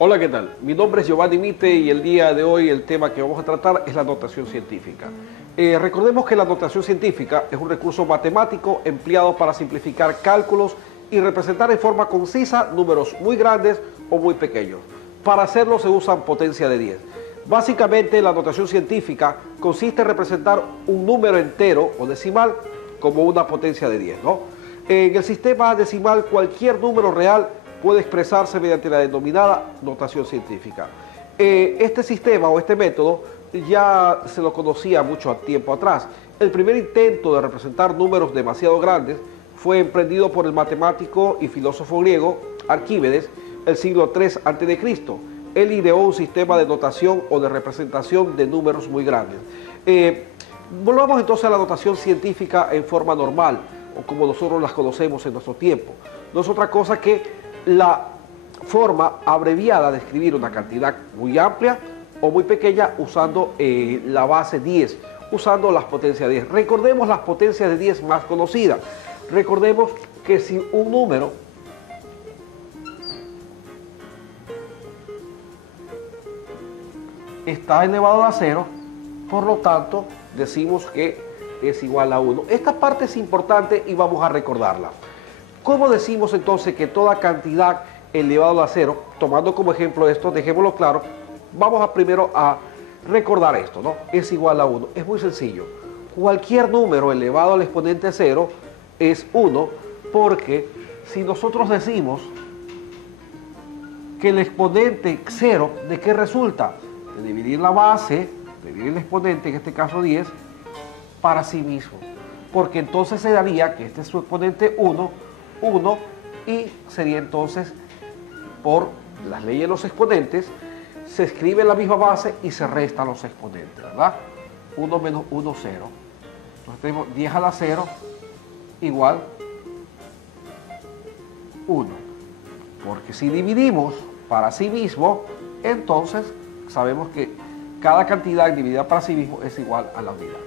Hola, ¿qué tal? Mi nombre es Giovanni Mite y el día de hoy el tema que vamos a tratar es la notación científica. Recordemos que la notación científica es un recurso matemático empleado para simplificar cálculos y representar en forma concisa números muy grandes o muy pequeños. Para hacerlo se usan potencia de 10. Básicamente la notación científica consiste en representar un número entero o decimal como una potencia de 10, ¿no? En el sistema decimal cualquier número real puede expresarse mediante la denominada notación científica. Este sistema o este método ya se lo conocía mucho tiempo atrás. El primer intento de representar números demasiado grandes fue emprendido por el matemático y filósofo griego Arquímedes, el siglo III a.C. Él ideó un sistema de notación o de representación de números muy grandes. Volvamos entonces a la notación científica en forma normal, o como nosotros las conocemos en nuestro tiempo. No es otra cosa que la forma abreviada de escribir una cantidad muy amplia o muy pequeña usando la base 10, usando las potencias 10. Recordemos las potencias de 10 más conocidas. Recordemos que si un número está elevado a 0, por lo tanto decimos que es igual a 1. Esta parte es importante y vamos a recordarla. ¿Cómo decimos entonces que toda cantidad elevado a 0, tomando como ejemplo esto, dejémoslo claro, vamos primero a recordar esto, ¿no? Es igual a 1. Es muy sencillo. Cualquier número elevado al exponente 0 es 1, porque si nosotros decimos que el exponente 0, ¿de qué resulta? De dividir la base, de dividir el exponente, en este caso 10, para sí mismo. Porque entonces se daría que este es su exponente 1, y sería entonces, por las leyes de los exponentes, se escribe la misma base y se restan los exponentes, ¿verdad? 1 menos 1, 0. Entonces tenemos 10 a la 0 igual 1. Porque si dividimos para sí mismo, entonces sabemos que cada cantidad dividida para sí mismo es igual a la unidad.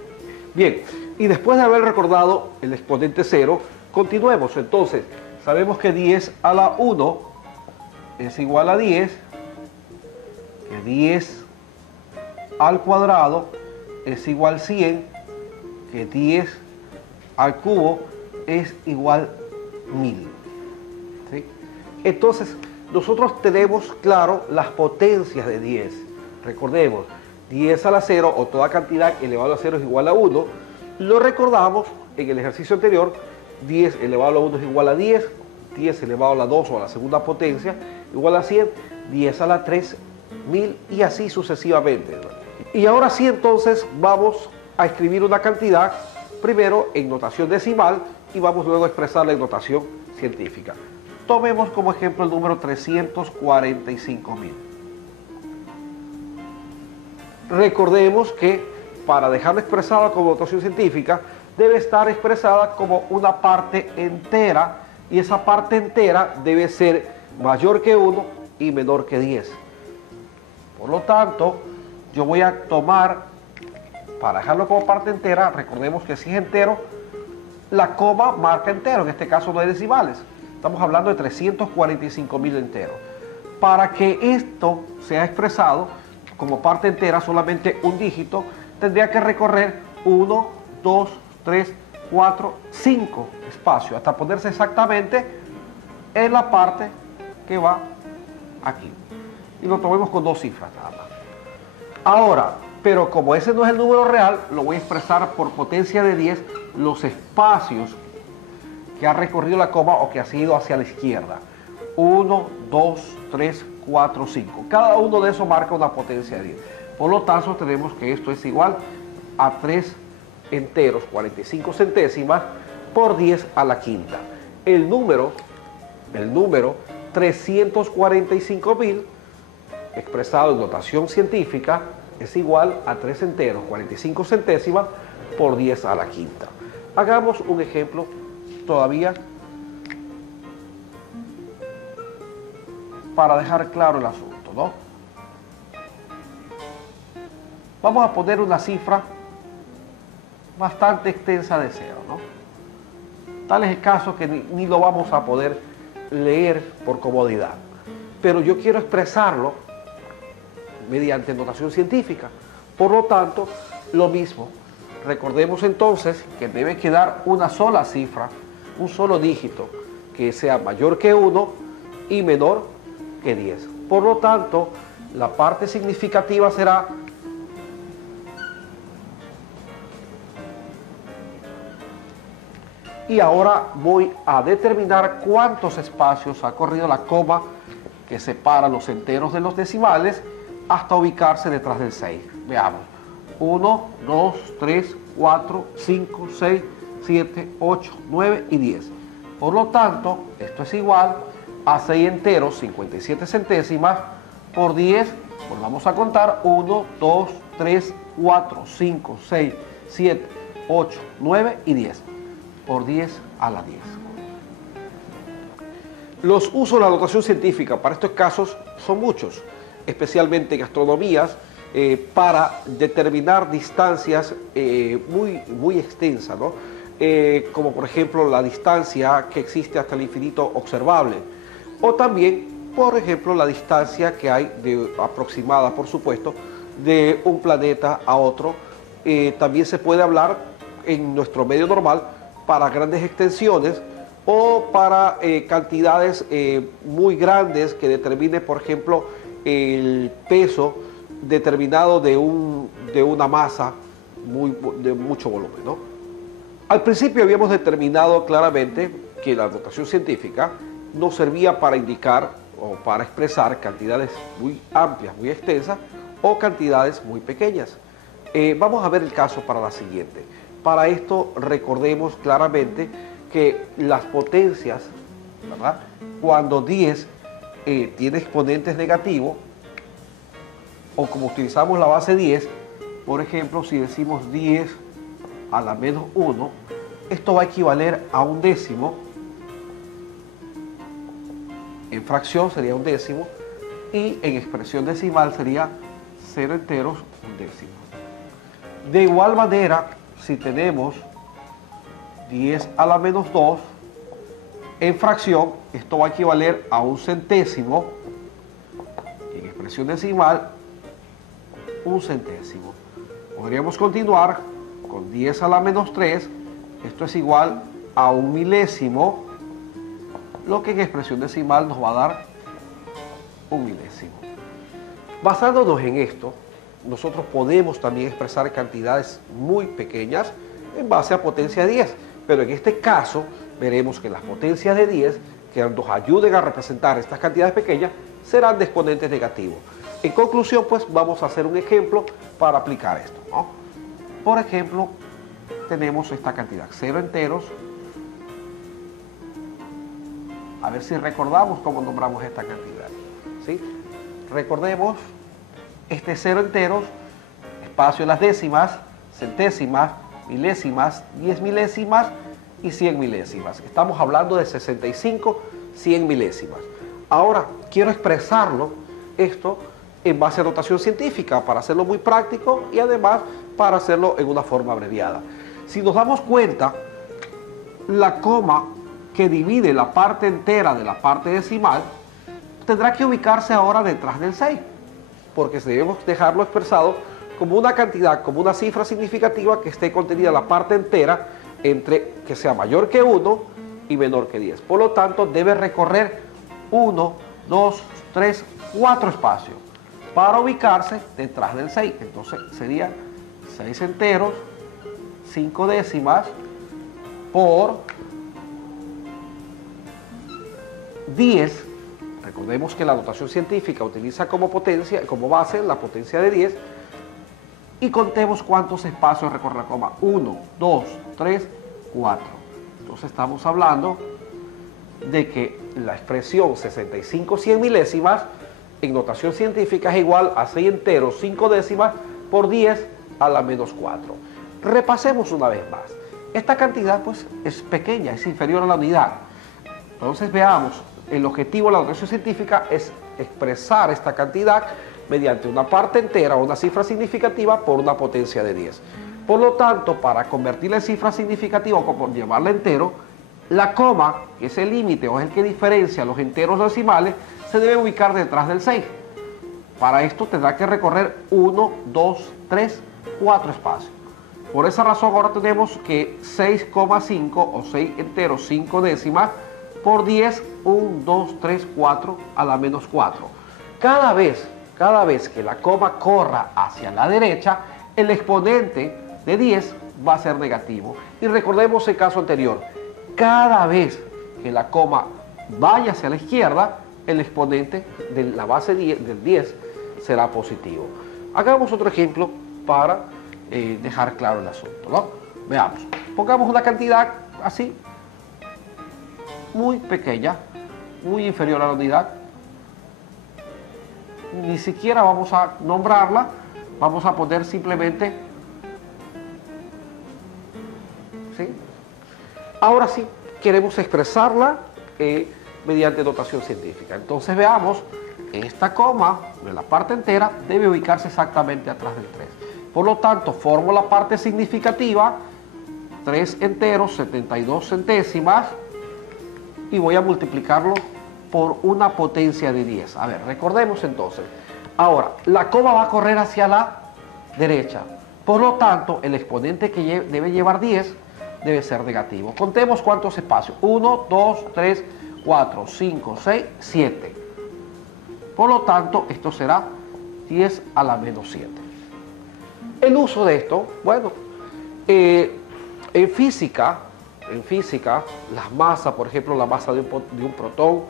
Bien, y después de haber recordado el exponente 0, continuemos. Entonces, sabemos que 10 a la 1 es igual a 10, que 10 al cuadrado es igual a 100, que 10 al cubo es igual a 1000. ¿Sí? Entonces, nosotros tenemos claro las potencias de 10. Recordemos, 10 a la 0 o toda cantidad elevado a 0 es igual a 1. Lo recordamos en el ejercicio anterior. 10 elevado a la 1 es igual a 10, 10 elevado a la 2 o a la segunda potencia igual a 100, 10 a la 3, 1000 y así sucesivamente. Y ahora sí, entonces vamos a escribir una cantidad primero en notación decimal y vamos luego a expresarla en notación científica. Tomemos como ejemplo el número 345.000. Recordemos que para dejarla expresada como notación científica debe estar expresada como una parte entera y esa parte entera debe ser mayor que 1 y menor que 10. Por lo tanto, yo voy a tomar, para dejarlo como parte entera, recordemos que si es entero, la coma marca entero, en este caso no hay decimales. Estamos hablando de 345.000 enteros. Para que esto sea expresado como parte entera, solamente un dígito, tendría que recorrer 1, 2, 3, 4, 5 espacios, hasta ponerse exactamente en la parte que va aquí. Y lo tomemos con dos cifras nada más. Ahora, pero como ese no es el número real, lo voy a expresar por potencia de 10 los espacios que ha recorrido la coma o que ha sido hacia la izquierda. 1, 2, 3, 4, 5. Cada uno de esos marca una potencia de 10. Por lo tanto, tenemos que esto es igual a 3 enteros, 45 centésimas, por 10 a la quinta. El número 345.000, expresado en notación científica, es igual a 3 enteros, 45 centésimas, por 10 a la quinta. Hagamos un ejemplo todavía para dejar claro el asunto, ¿no? Vamos a poner una cifra bastante extensa de 0, ¿no? Tal es el caso que ni lo vamos a poder leer por comodidad. pero yo quiero expresarlo mediante notación científica. Por lo tanto, lo mismo. Recordemos entonces que debe quedar una sola cifra, un solo dígito, que sea mayor que 1 y menor que 10. Por lo tanto, la parte significativa será y ahora voy a determinar cuántos espacios ha corrido la coma que separa los enteros de los decimales hasta ubicarse detrás del 6. Veamos. 1, 2, 3, 4, 5, 6, 7, 8, 9 y 10. Por lo tanto, esto es igual a 6 enteros, 57 centésimas, por 10, pues vamos a contar 1, 2, 3, 4, 5, 6, 7, 8, 9 y 10. Por 10 a la 10. Los usos de la notación científica para estos casos son muchos, especialmente en astronomías, para determinar distancias muy extensas, ¿no? Como por ejemplo la distancia que existe hasta el infinito observable, o también, por ejemplo, la distancia que hay, aproximada por supuesto, de un planeta a otro. También se puede hablar en nuestro medio normal para grandes extensiones o para cantidades muy grandes que determine, por ejemplo, el peso determinado de una masa de mucho volumen, ¿no? Al principio habíamos determinado claramente que la notación científica nos servía para indicar o para expresar cantidades muy amplias, muy extensas o cantidades muy pequeñas. Vamos a ver el caso para la siguiente. Para esto recordemos claramente que las potencias, ¿verdad? Cuando 10 tiene exponentes negativos, o como utilizamos la base 10, por ejemplo, si decimos 10 a la menos 1, esto va a equivaler a un décimo. En fracción sería un décimo y en expresión decimal sería 0 enteros un décimo. De igual manera, si tenemos 10 a la menos 2, en fracción esto va a equivaler a un centésimo, en expresión decimal un centésimo. Podríamos continuar con 10 a la menos 3, esto es igual a un milésimo, lo que en expresión decimal nos va a dar un milésimo. Basándonos en esto, nosotros podemos también expresar cantidades muy pequeñas en base a potencia 10, pero en este caso veremos que las potencias de 10 que nos ayuden a representar estas cantidades pequeñas serán de exponentes negativos. En conclusión, pues vamos a hacer un ejemplo para aplicar esto, ¿no? Por ejemplo, tenemos esta cantidad, 0 enteros. A ver si recordamos cómo nombramos esta cantidad, ¿sí? Recordemos, este 0 enteros, espacio en las décimas, centésimas, milésimas, 10 milésimas y 100 milésimas. Estamos hablando de 65, 100 milésimas. Ahora, quiero expresarlo, esto, en base a notación científica, para hacerlo muy práctico y además para hacerlo en una forma abreviada. Si nos damos cuenta, la coma que divide la parte entera de la parte decimal tendrá que ubicarse ahora detrás del 6, porque debemos dejarlo expresado como una cantidad, como una cifra significativa que esté contenida en la parte entera entre que sea mayor que 1 y menor que 10. Por lo tanto, debe recorrer 1, 2, 3, 4 espacios para ubicarse detrás del 6. Entonces sería 6 enteros, 5 décimas por 10. Recordemos que la notación científica utiliza como potencia, como base, la potencia de 10. Y contemos cuántos espacios recorre la coma. 1, 2, 3, 4. Entonces estamos hablando de que la expresión 65 100 milésimas en notación científica es igual a 6 enteros 5 décimas por 10 a la menos 4. Repasemos una vez más. Esta cantidad pues es pequeña, es inferior a la unidad. Entonces veamos, el objetivo de la notación científica es expresar esta cantidad mediante una parte entera o una cifra significativa por una potencia de 10. Por lo tanto, para convertirla en cifra significativa o como llamarla entero, La coma, que es el límite o es el que diferencia los enteros decimales, se debe ubicar detrás del 6. Para esto tendrá que recorrer 1, 2, 3, 4 espacios. Por esa razón ahora tenemos que 6,5 o 6 enteros 5 décimas por 10, 1, 2, 3, 4 a la menos 4. Cada vez que la coma corra hacia la derecha, el exponente de 10 va a ser negativo. Y recordemos el caso anterior, cada vez que la coma vaya hacia la izquierda, el exponente de la base del 10 será positivo. Hagamos otro ejemplo para dejar claro el asunto, ¿no? Veamos, pongamos una cantidad así, muy pequeña, muy inferior a la unidad. Ni siquiera vamos a nombrarla, vamos a poner simplemente, ¿sí? Ahora sí, queremos expresarla mediante notación científica. Entonces veamos, esta coma de la parte entera debe ubicarse exactamente atrás del 3. Por lo tanto, formo la parte significativa, 3 enteros, 72 centésimas, y voy a multiplicarlo por una potencia de 10. A ver, recordemos entonces. Ahora, la coma va a correr hacia la derecha. Por lo tanto, el exponente que debe llevar 10 debe ser negativo. Contemos cuántos espacios. 1, 2, 3, 4, 5, 6, 7. Por lo tanto, esto será 10 a la menos 7. El uso de esto, bueno, en física, las masas, por ejemplo, la masa de un protón,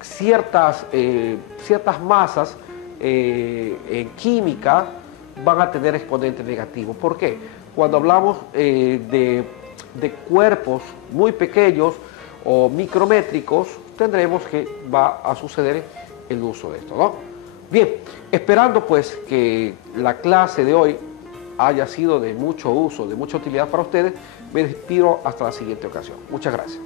ciertas masas en química van a tener exponentes negativos. ¿Por qué? Cuando hablamos de cuerpos muy pequeños o micrométricos, tendremos que va a suceder el uso de esto, ¿no? Bien, esperando pues que la clase de hoy haya sido de mucho uso, de mucha utilidad para ustedes, me despido hasta la siguiente ocasión. Muchas gracias.